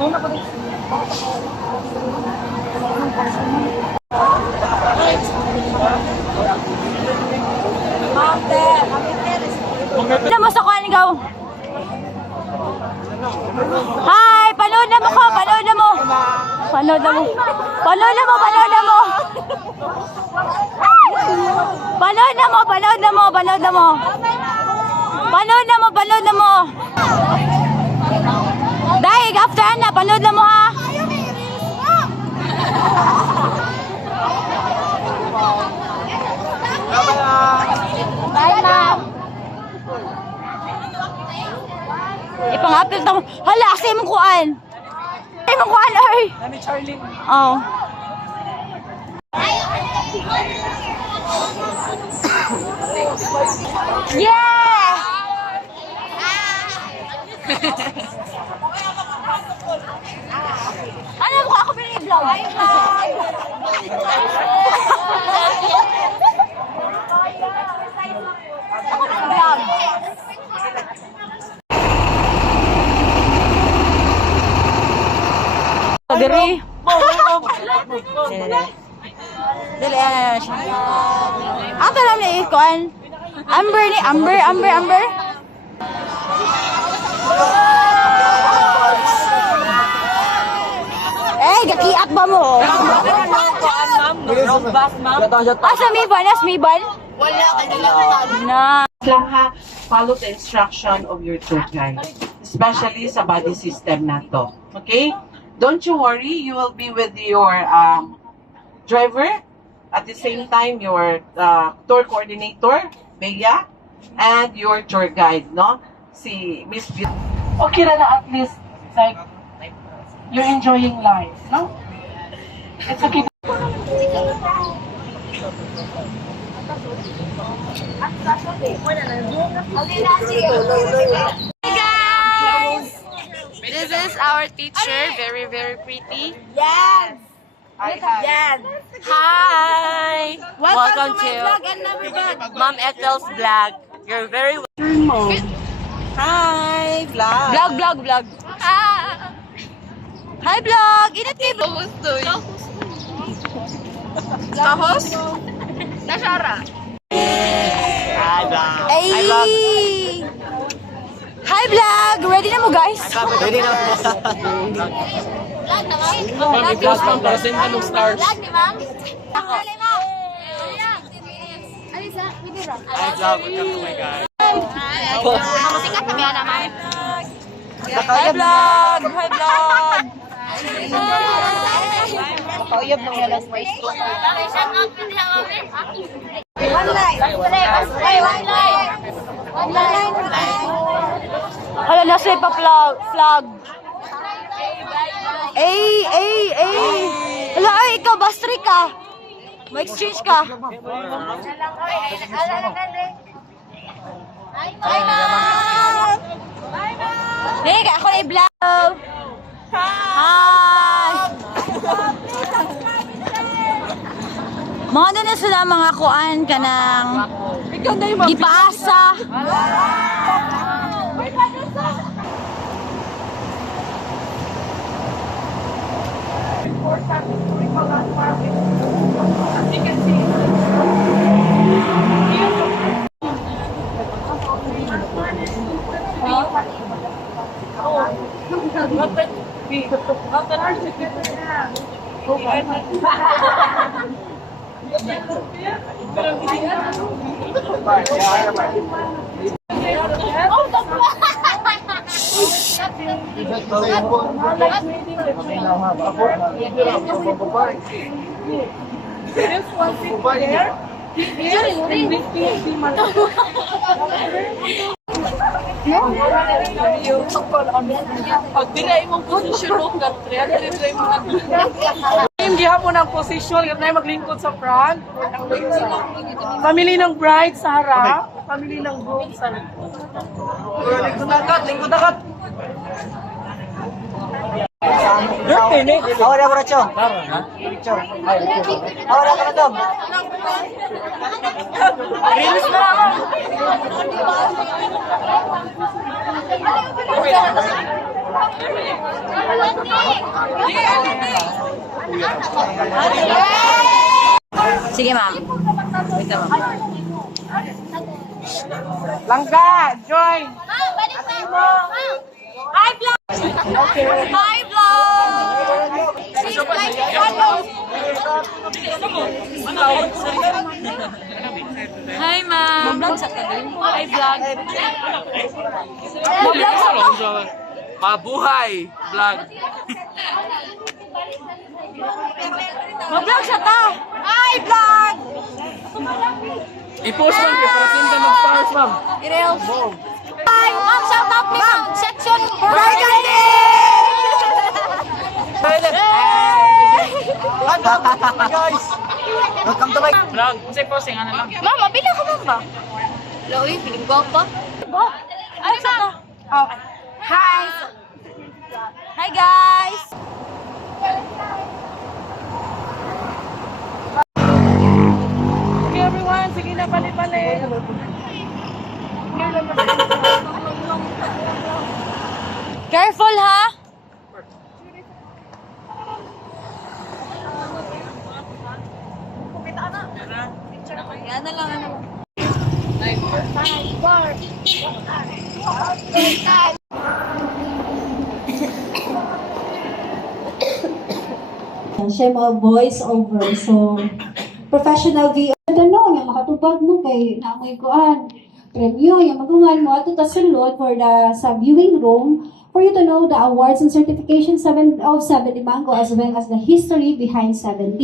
Ano mo sa kuhan ikaw? Hi! Panood na mo ko! Panood na mo! Panood na mo! Panood na mo! Panood na mo! Panood na mo! Panood na mo! Panood na mo! Panood na mo! Panood na mo! Dahil after na! Panood na mo ha! Bye ma'am! Ipang-upload ako. Hala, kasi mong kuan. Kasi mong kuan, ay. Nami Charlene. Oo. Yeah! Ano mo ako pinag-vlog? Ako nag-vlog. Diri. Dili siya. Ato lang ni ikuan. Amber ni Amber. Eh, gakiat ba mo? Asa may ban? Wala ka nilang Na. Lang ha, follow the instruction of your tour guide, especially sa body system na to. Okay? Don't you worry, you will be with your driver, at the same time your tour coordinator, Bea, and your tour guide, no? Si Miss B. Okay na at least, like, you're enjoying life, no? It's okay. Hey guys! This is our teacher, very pretty. Yes. Yan. Hi! Welcome to Mom Ethel's vlog. You're very welcome. Hi, vlog. Vlog. Hi vlog. Init kay vlog. Kahos? Nashara. Ay. Hi vlog. Ready na mo guys? Ready na po. Mag-post ng present anong stars. Vlog ni ma'am? Ako. Hi vlog, welcome to my guys. Sikat na biya naman. Hi vlog. Makauyab ng yalas mo. Hala na siya pa-vlog. Ay. Hala ay ikaw bastri ka. Ma-exchange ka. Bye ma'am. Nika, ako na i-vlog. Hi. Mga na sila mga kuan ka ng ipaasa. Pag dinay mong posisyon ka, hindi hapon ang posisyon, kasi maglingkod sa front. Family ng bride sa harap, family ng groom sa likod. Lingkod agad. Ahora borracho. Picture. Ahora para Tom. Reels na lang. Sige, ma'am. Wait lang, ma'am. Langga, join. Hi, vlog! Hi, vlog! Please like and follow. Hi, ma'am. Vlog sa tabi. Hi, vlog. Vlog sa Mabuhay vlog. Mag-vlog siya ta! Hi, vlog! I-post lang kayo para sila mag-stars, ma'am. I-reels. Hi, ma'am. Shout out please ma'am. Section. Hi, Guys, welcome to my Vlog. Kasi posting, ano lang. Ma'am, mabila ko ma'am ba? Laoy, piling ko pa. Ay, ma'am. Oh. Hi! Hi, guys! Okay, everyone. Sige na, balik-balik. Careful, ha? Yan na lang, ano. Siya mga voice over. So, professional VO. Ano, yung makatubag mo kay naamoy koan. Preview, yung magungan mo, ato tasulod for the sa viewing room for you to know the awards and certifications of 70 Mango as well as the history behind 70.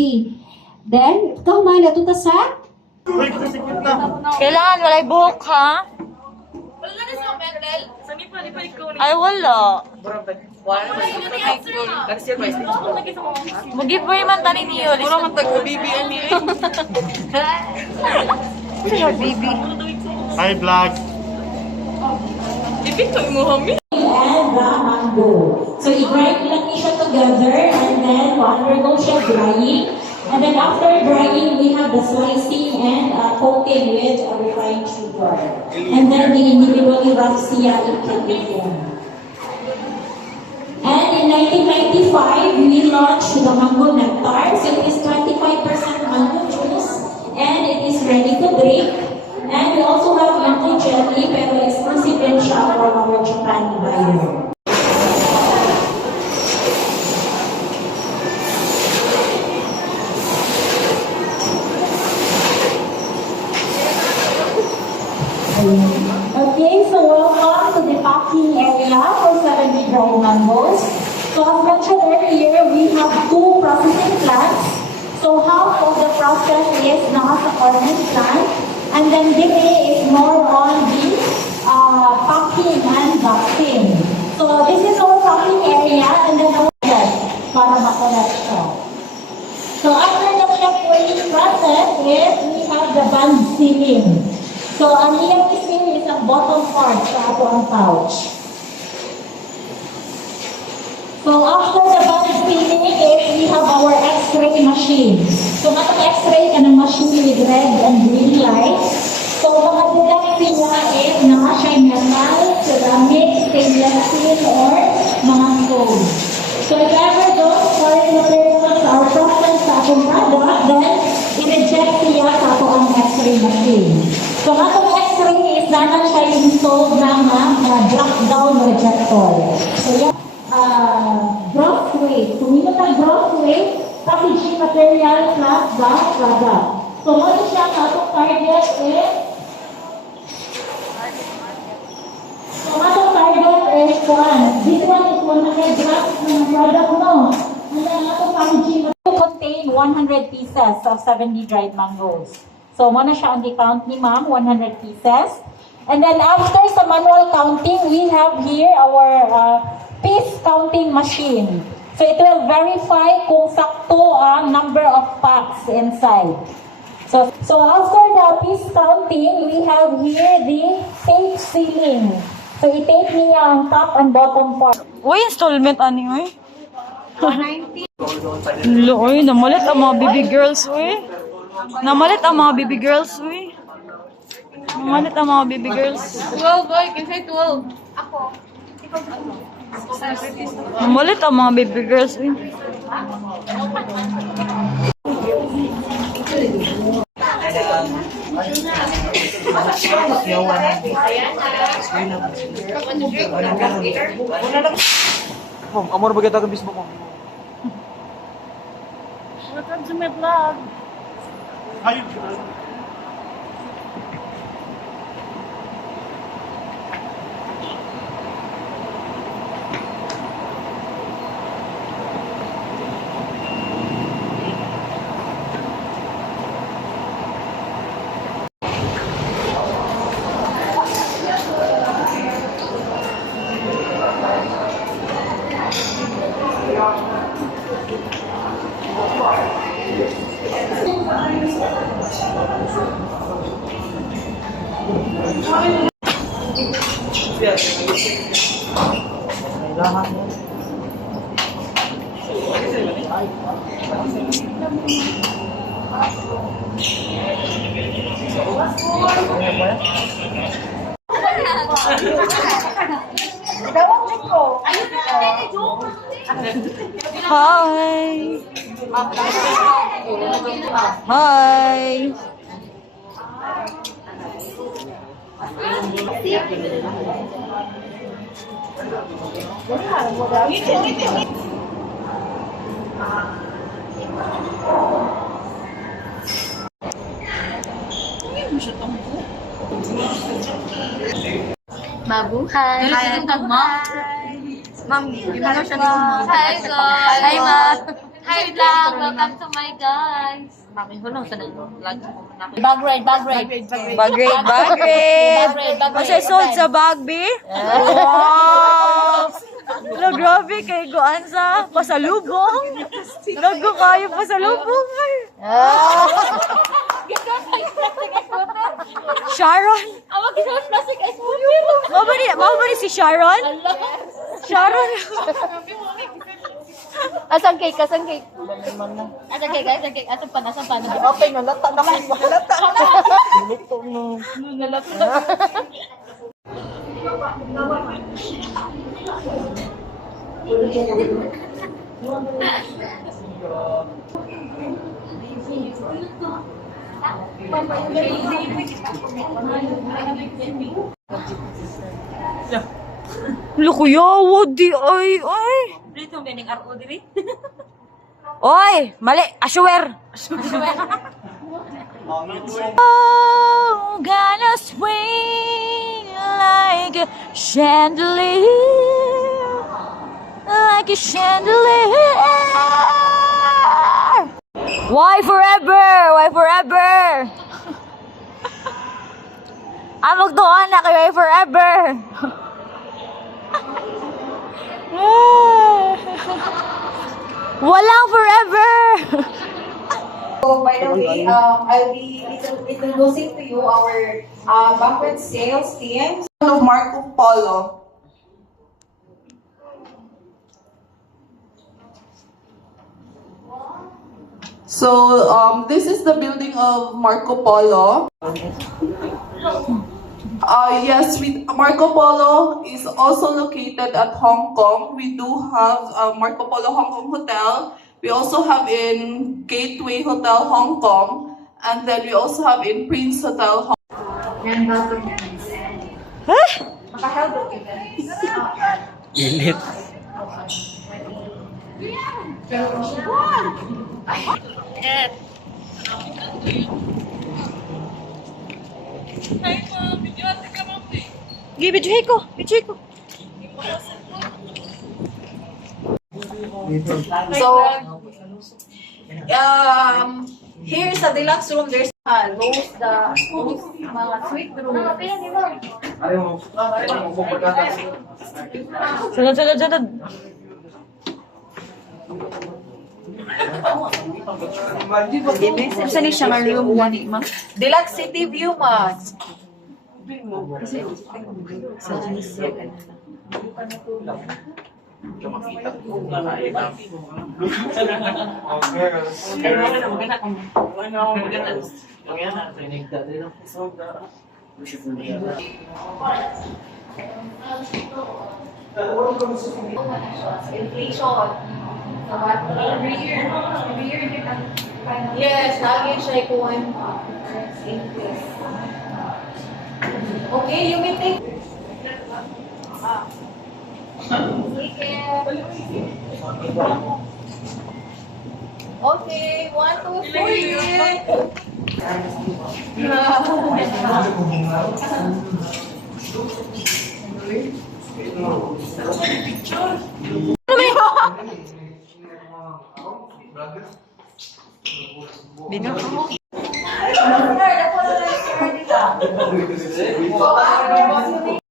Then, ikaw man, ato ta sa Kailangan walay buhok, ha? Ay, wala. Mag-giveaway man tani niyo. Wala man tag-BBM niyo. Baby. Hi, vlog. and the mango. So, i-grind lang niya siya together and then undergo siya drying. And then after drying, we have the slicing and coating with refined sugar. And then we individually wrap siya in candy foam. And in 1995, we launched the mango nectar. So it is 25% mango juice and it is ready to drink. And we also have mango jelly, pero exclusive din siya for our Japan buyer. Okay, so welcome to the packing area for 70 dry mangoes. So as mentioned earlier, we have 2 processing plants. So half of the process is nasa farming plant, and then the is more on the packing and boxing. So this is our packing area, and then our para makonect siya. So after the chef weighing process is we have the band sealing. So ang iyang seal is ang bottom part sa ato ang pouch. So after the band sealing is we have our X-ray machine. So matang X-ray ka ng machine with red and green light. So mga deduct niya is mga siya metal, ceramic, stainless steel, or mga gold. So if ever those foreign materials are present sa atong product, then i-reject siya sa ato ang X-ray machine. So atong X-ray is danan siya installed ng drop-down rejector. So yan, gross weight. So nito ang gross weight, packaging material plus the product. So ano siya sa atong target is is one. This one is 100 grams ng product, no? And then atong packaging will contain 100 pieces of 70 dried mangoes. So, muna siya ang count ni ma'am, 100 pieces. And then after sa manual counting, we have here our piece counting machine. So, it will verify kung sakto ang number of packs inside. So after the piece counting, we have here the tape sealing. So, i-tape niya ang top and bottom part. Uy, installment ani, uy. 190. Uy, namalit ang mga baby girls, uy. Namalit ang mga baby girls, uy. Namalit ang mga baby girls. 12, boy. Can say 12. Malit ang mga baby girls. Eh. Ma'am, amo na ba kita ang Facebook mo? Welcome to my vlog. Hi! Hi! Mabuhay! Hi, Ma'am, gimana siya ni Ma'am? Hi, guys! Hi, ma'am! Hi, vlog! Welcome to my guys! Mami, hulong sa vlog ko. Bag ride, bag ride. Bagrade, bagrade! Masay sold sa Bagby? Wow! Lo, grabe kay Goan sa pasalubong. Nago kayo pasalubong. Sharon? Awag isa mas plastic ice cream. Mau ba ni si Sharon? Sharon? Asang cake, asang cake. Asang cake, asang cake. Asang pan, asang pan. Okay, nalata na kayo. Nalata na. Luto na. Nalata na. Lo, kuya, di ay. Dito may ning RO diri. Oy, mali, assuer. Oh, gonna swing like a chandelier, like a chandelier. Why forever? Why forever? Amog doon na kayo, why forever? Walang forever! So, by the way, I'll be introducing to you our banquet sales team. Of Marco Polo. So, this is the building of Marco Polo. Yes, Marco Polo is also located at Hong Kong. We do have Marco Polo Hong Kong Hotel. We also have in Gateway Hotel Hong Kong. And then we also have in Prince Hotel Hong Kong. Init. Give it ko. So, here sa deluxe room, there's those mga suite room. Ayaw mo pagkakas. Sunod. Saan siya nga room 1 ma? Deluxe city view, ma. Inflation. Every year, yes, lagi siya ikuhan. Increase. Okay, you may take. Okay, 1, 2, 3.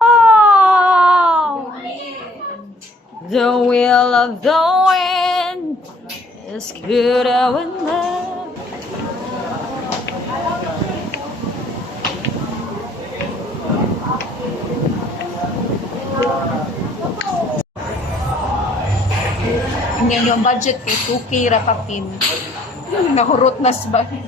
Oh, the wheel of the wind is good when love. Ngayon yung budget kay 2K rapapin. Nahurot na sa buffet.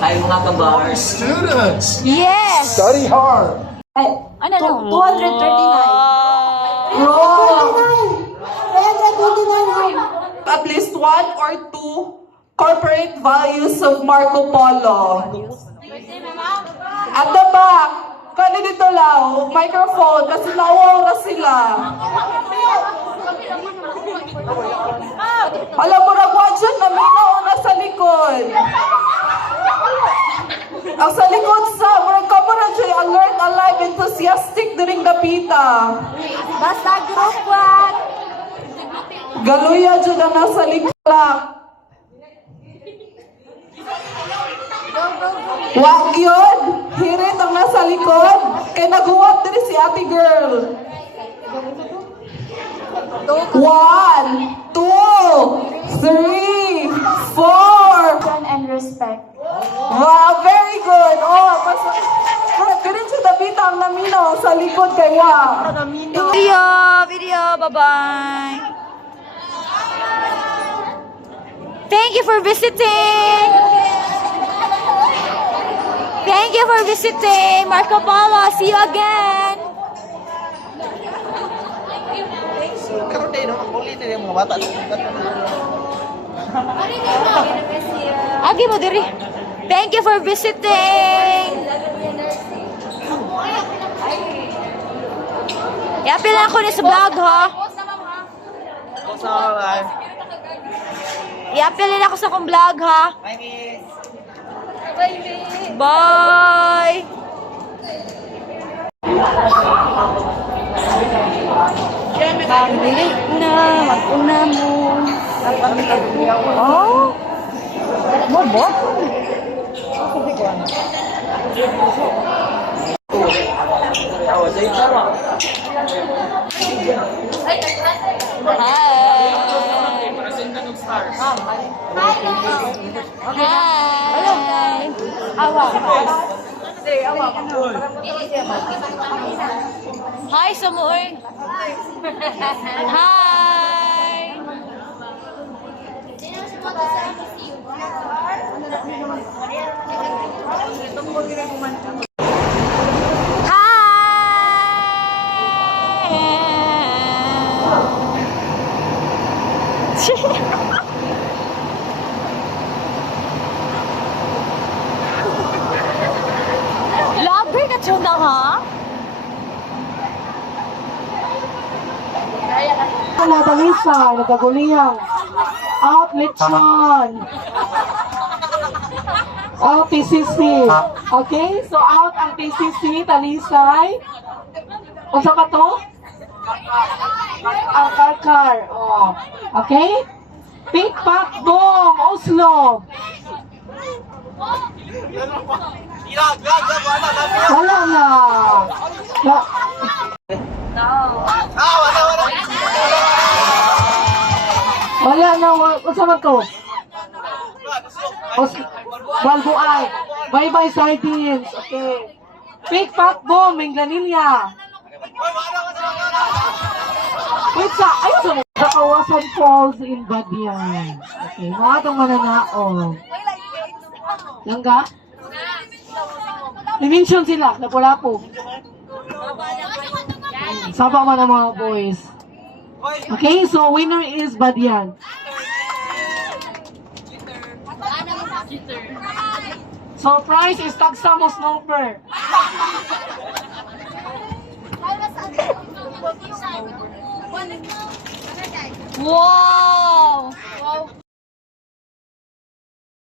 Hi mga kabars. Students, Yes! study hard. Ay, ano lang? 239. At least 1 or 2 corporate values of Marco Polo. At the back, kani dito lang, microphone, kasi nawawala sila. Alam mo na ba dyan, naminaw na sa likod. Ang sa likod sa, murag ka mo na dyan, alert, alive, enthusiastic during the pita. Basta group 1. Galuya dyan ang nasa likod. Wag yun! Hirit ang nasa likod! Kaya naguwag din si ate girl! 1, 2, 3, 4! And respect. Wow, very good! Oh, mas... Ganun siya napita ang naminaw sa likod kay Wow! Video, bye-bye. Thank you for visiting. Thank you for visiting Marco Polo. See you again. Karoon din, no? Ulit din yung mga bata. Agi mo diri. Thank you for visiting. Yapil lang ko ni sa vlog, ha? Yapil lang ako sa kong vlog, ha? Bye! Pabili na, mag-una mo. Oh? Bobo? Hi! Hi! Hi, Samuel! Hi! Lager ka tuna, ha? Natalisa, nagaguliyang. Out, lechon. Out, TCC. Okay? So, out ang TCC, talisay. O sa ba to? Ang karkar. Oh. Okay? Pink Pack Boom, Oslo. Wala na. Wala na. Usa man to? Balbuay. Bye-bye sardines. Okay. Pink Pack Boom, Minglanilla. Wait sa, ayun sa sa Kawasan Falls in Badian. Okay, mga itong mananaon. Langga? I-mention sila, Lapu-Lapu. Saba man ang mga boys. Okay, so winner is Badian. So prize is tagsa mo snowper. Wow!